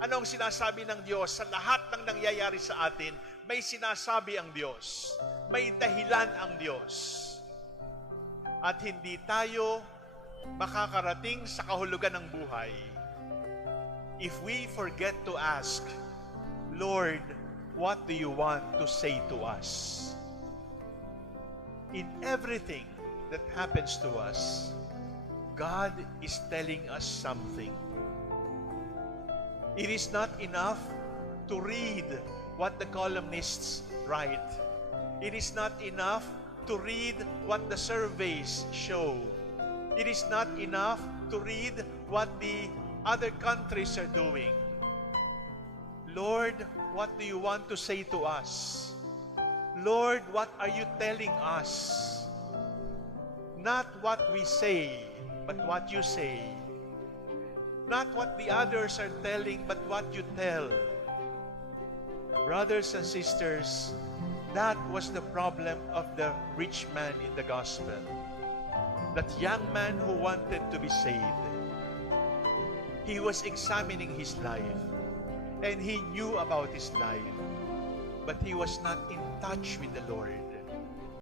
Ano ang sinasabi ng Diyos? Sa lahat ng nangyayari sa atin, may sinasabi ang Diyos. May dahilan ang Diyos. At hindi tayo makakarating sa kahulugan ng buhay if we forget to ask, Lord, what do you want to say to us? In everything that happens to us, God is telling us something. It is not enough to read what the columnists write. It is not enough to read what the surveys show. It is not enough to read what the other countries are doing. Lord, what do you want to say to us? Lord, what are you telling us? Not what we say, but what you say. Not what the others are telling, but what you tell. Brothers and sisters, that was the problem of the rich man in the gospel. That young man who wanted to be saved. He was examining his life and he knew about his life, but he was not in touch with the Lord.